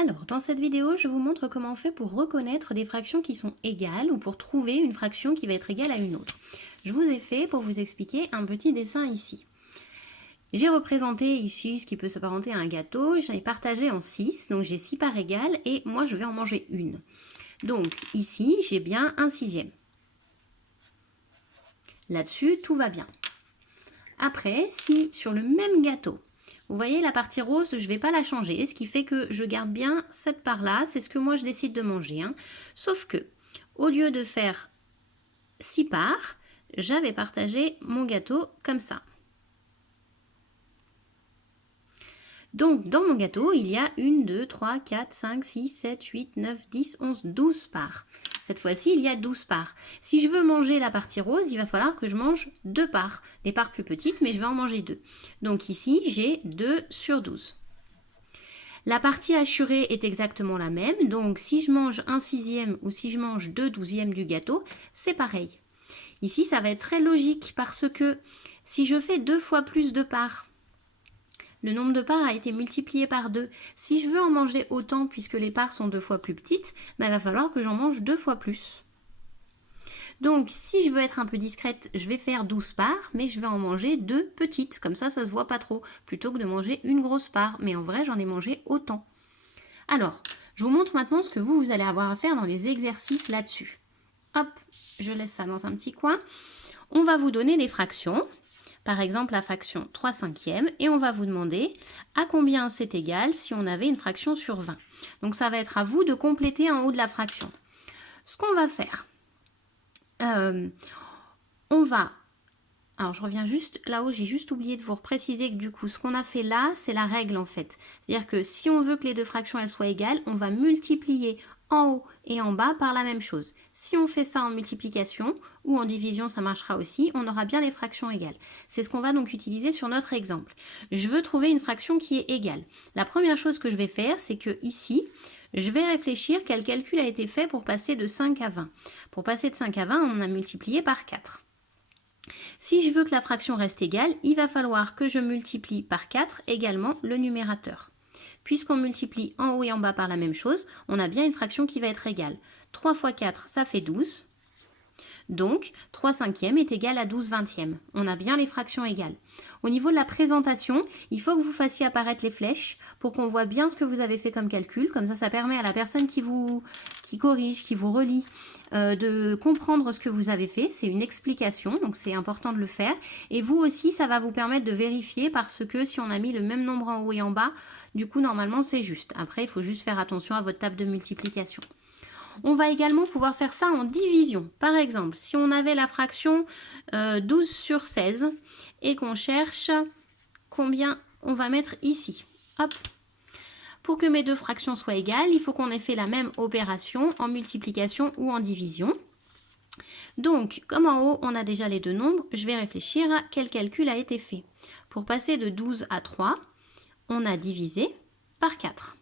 Alors, dans cette vidéo, je vous montre comment on fait pour reconnaître des fractions qui sont égales ou pour trouver une fraction qui va être égale à une autre. Je vous ai fait, pour vous expliquer, un petit dessin ici. J'ai représenté ici ce qui peut s'apparenter à un gâteau, j'en ai partagé en 6, donc j'ai 6 parts égales et moi je vais en manger une. Donc ici, j'ai bien un sixième. Là-dessus, tout va bien. Après, si sur le même gâteau, vous voyez la partie rose, je ne vais pas la changer, ce qui fait que je garde bien cette part-là, c'est ce que moi je décide de manger. Sauf que, au lieu de faire 6 parts, j'avais partagé mon gâteau comme ça. Donc, dans mon gâteau, il y a 1, 2, 3, 4, 5, 6, 7, 8, 9, 10, 11, 12 parts. Cette fois-ci, il y a 12 parts. Si je veux manger la partie rose, il va falloir que je mange 2 parts. Des parts plus petites, mais je vais en manger 2. Donc ici, j'ai 2 sur 12. La partie assurée est exactement la même. Donc, si je mange un sixième ou si je mange 2 douzièmes du gâteau, c'est pareil. Ici, ça va être très logique parce que si je fais 2 fois plus de parts, le nombre de parts a été multiplié par 2. Si je veux en manger autant puisque les parts sont 2 fois plus petites, il va falloir que j'en mange 2 fois plus. Donc si je veux être un peu discrète, je vais faire 12 parts, mais je vais en manger 2 petites. Comme ça, ça se voit pas trop, plutôt que de manger une grosse part. Mais en vrai, j'en ai mangé autant. Alors, je vous montre maintenant ce que vous allez avoir à faire dans les exercices là-dessus. Hop, je laisse ça dans un petit coin. On va vous donner des fractions. Par exemple, la fraction 3 cinquièmes, et on va vous demander à combien c'est égal si on avait une fraction sur 20. Donc ça va être à vous de compléter en haut de la fraction. Ce qu'on va faire, on va... Alors je reviens juste là-haut, j'ai juste oublié de vous préciser que du coup, ce qu'on a fait là, c'est la règle en fait. C'est-à-dire que si on veut que les deux fractions elles soient égales, on va multiplier en haut et en bas par la même chose. Si on fait ça en multiplication ou en division, ça marchera aussi, on aura bien les fractions égales. C'est ce qu'on va donc utiliser sur notre exemple. Je veux trouver une fraction qui est égale. La première chose que je vais faire, c'est que ici, je vais réfléchir quel calcul a été fait pour passer de 5 à 20. Pour passer de 5 à 20, on a multiplié par 4. Si je veux que la fraction reste égale, il va falloir que je multiplie par 4 également le numérateur. Puisqu'on multiplie en haut et en bas par la même chose, on a bien une fraction qui va être égale. 3 fois 4, ça fait 12. Donc, 3 cinquièmes est égal à 12 vingtièmes. On a bien les fractions égales. Au niveau de la présentation, il faut que vous fassiez apparaître les flèches pour qu'on voit bien ce que vous avez fait comme calcul. Comme ça permet à la personne qui corrige, qui vous relit, de comprendre ce que vous avez fait. C'est une explication, donc c'est important de le faire. Et vous aussi, ça va vous permettre de vérifier parce que si on a mis le même nombre en haut et en bas, du coup, normalement, c'est juste. Après, il faut juste faire attention à votre table de multiplication. On va également pouvoir faire ça en division. Par exemple, si on avait la fraction 12 sur 16 et qu'on cherche combien on va mettre ici. Hop. Pour que mes deux fractions soient égales, il faut qu'on ait fait la même opération en multiplication ou en division. Donc, comme en haut, on a déjà les deux nombres, je vais réfléchir à quel calcul a été fait. Pour passer de 12 à 3, on a divisé par 4.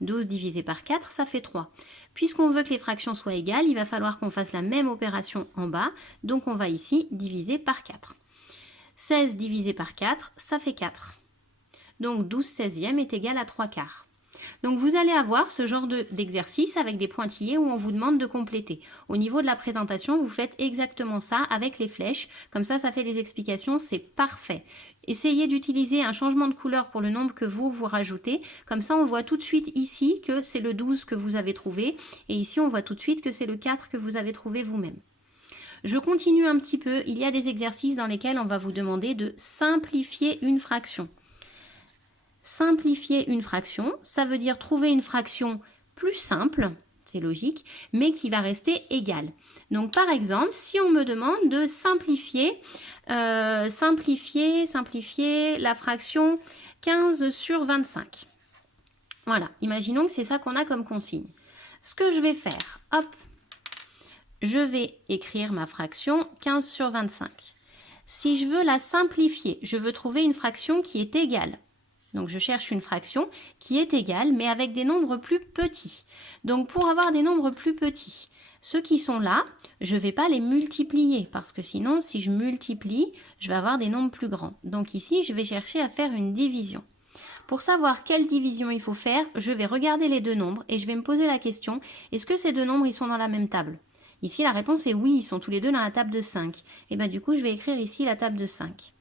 12 divisé par 4, ça fait 3. Puisqu'on veut que les fractions soient égales, il va falloir qu'on fasse la même opération en bas. Donc on va ici diviser par 4. 16 divisé par 4, ça fait 4. Donc 12 seizièmes est égal à 3 quarts. Donc vous allez avoir ce genre d'exercice avec des pointillés où on vous demande de compléter. Au niveau de la présentation, vous faites exactement ça avec les flèches. Comme ça fait des explications, c'est parfait. Essayez d'utiliser un changement de couleur pour le nombre que vous rajoutez. Comme ça, on voit tout de suite ici que c'est le 12 que vous avez trouvé. Et ici, on voit tout de suite que c'est le 4 que vous avez trouvé vous-même. Je continue un petit peu. Il y a des exercices dans lesquels on va vous demander de simplifier une fraction. Simplifier une fraction, ça veut dire trouver une fraction plus simple, c'est logique, mais qui va rester égale. Donc par exemple, si on me demande de simplifier la fraction 15 sur 25. Voilà, imaginons que c'est ça qu'on a comme consigne. Ce que je vais faire, hop, je vais écrire ma fraction 15 sur 25. Si je veux la simplifier, je veux trouver une fraction qui est égale. Donc je cherche une fraction qui est égale, mais avec des nombres plus petits. Donc pour avoir des nombres plus petits, ceux qui sont là, je ne vais pas les multiplier, parce que sinon, si je multiplie, je vais avoir des nombres plus grands. Donc ici, je vais chercher à faire une division. Pour savoir quelle division il faut faire, je vais regarder les deux nombres et je vais me poser la question, est-ce que ces deux nombres ils sont dans la même table? Ici, la réponse est oui, ils sont tous les deux dans la table de 5. Et bien du coup, je vais écrire ici la table de 5.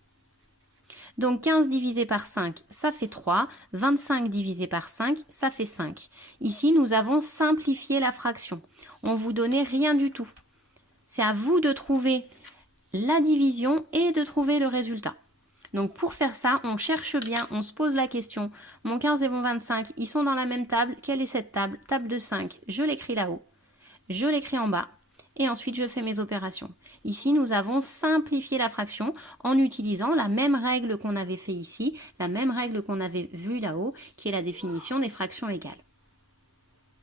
Donc 15 divisé par 5, ça fait 3. 25 divisé par 5, ça fait 5. Ici, nous avons simplifié la fraction. On ne vous donnait rien du tout. C'est à vous de trouver la division et de trouver le résultat. Donc pour faire ça, on cherche bien, on se pose la question. Mon 15 et mon 25, ils sont dans la même table. Quelle est cette table? Table de 5, je l'écris là-haut. Je l'écris en bas. Et ensuite, je fais mes opérations. Ici, nous avons simplifié la fraction en utilisant la même règle qu'on avait fait ici, la même règle qu'on avait vue là-haut, qui est la définition des fractions égales.